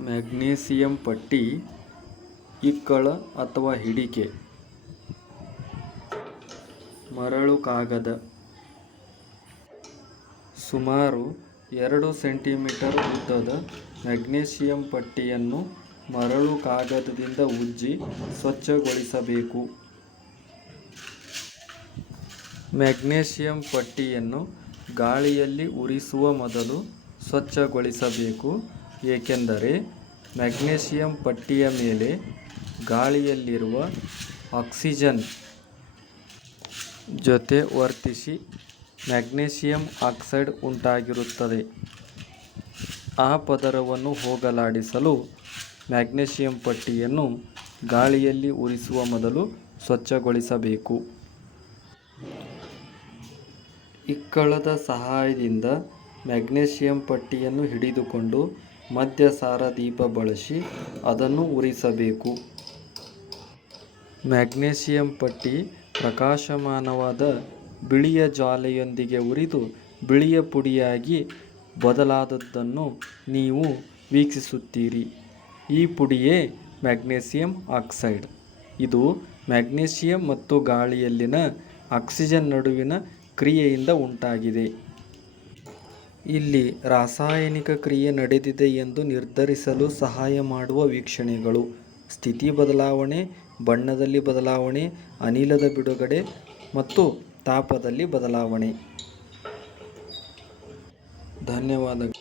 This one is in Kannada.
ಮ್ಯಾಗ್ನೇಸಿಯಂ ಪಟ್ಟಿ, ಇಕ್ಕಳ ಅಥವಾ ಹಿಡಿಕೆ. ಮರಳು ಕಾಗದ. ಸುಮಾರು ಎರಡು ಸೆಂಟಿಮೀಟರ್ ಉದ್ದದ ಮ್ಯಾಗ್ನೇಸಿಯಂ ಪಟ್ಟಿಯನ್ನು ಮರಳು ಕಾಗದದಿಂದ ಉಜ್ಜಿ ಸ್ವಚ್ಛಗೊಳಿಸಬೇಕು. ಮ್ಯಾಗ್ನೇಸಿಯಂ ಪಟ್ಟಿಯನ್ನು ಗಾಳಿಯಲ್ಲಿ ಉರಿಸುವ ಮೊದಲು ಸ್ವಚ್ಛಗೊಳಿಸಬೇಕು. ಏಕೆಂದರೆ ಮ್ಯಾಗ್ನೇಸಿಯಂ ಪಟ್ಟಿಯ ಮೇಲೆ ಗಾಳಿಯಲ್ಲಿರುವ ಆಕ್ಸಿಜನ್ ಜೊತೆ ವರ್ತಿಸಿ ಮ್ಯಾಗ್ನೇಸಿಯಂ ಆಕ್ಸೈಡ್ ಉಂಟಾಗಿರುತ್ತದೆ. ಆ ಪದರವನ್ನು ಹೋಗಲಾಡಿಸಲು ಮ್ಯಾಗ್ನೇಸಿಯಂ ಪಟ್ಟಿಯನ್ನು ಗಾಳಿಯಲ್ಲಿ ಉರಿಸುವ ಮೊದಲು ಸ್ವಚ್ಛಗೊಳಿಸಬೇಕು. ಇಕ್ಕಳದ ಸಹಾಯದಿಂದ ಮ್ಯಾಗ್ನೇಸಿಯಂ ಪಟ್ಟಿಯನ್ನು ಹಿಡಿದುಕೊಂಡು ಮದ್ಯಸಾರ ದೀಪ ಬಳಸಿ ಅದನ್ನು ಉರಿಸಬೇಕು. ಮ್ಯಾಗ್ನೇಸಿಯಂ ಪಟ್ಟಿ ಪ್ರಕಾಶಮಾನವಾದ ಬಿಳಿಯ ಜ್ವಾಲೆಯೊಂದಿಗೆ ಉರಿದು ಬಿಳಿಯ ಪುಡಿಯಾಗಿ ಬದಲಾದದ್ದನ್ನು ನೀವು ವೀಕ್ಷಿಸುತ್ತೀರಿ. ಈ ಪುಡಿಯೇ ಮ್ಯಾಗ್ನೇಸಿಯಂ ಆಕ್ಸೈಡ್. ಇದು ಮ್ಯಾಗ್ನೇಸಿಯಂ ಮತ್ತು ಗಾಳಿಯಲ್ಲಿನ ಆಕ್ಸಿಜನ್ ನಡುವಿನ ಕ್ರಿಯೆಯಿಂದ ಉಂಟಾಗಿದೆ. ಇಲ್ಲಿ ರಾಸಾಯನಿಕ ಕ್ರಿಯೆ ನಡೆದಿದೆ ಎಂದು ನಿರ್ಧರಿಸಲು ಸಹಾಯ ಮಾಡುವ ವೀಕ್ಷಣೆಗಳು. ಸ್ಥಿತಿ ಬದಲಾವಣೆ, ಬಣ್ಣದಲ್ಲಿ ಬದಲಾವಣೆ, ಅನಿಲದ ಬಿಡುಗಡೆ ಮತ್ತು ತಾಪದಲ್ಲಿ ಬದಲಾವಣೆ. ಧನ್ಯವಾದಗಳು.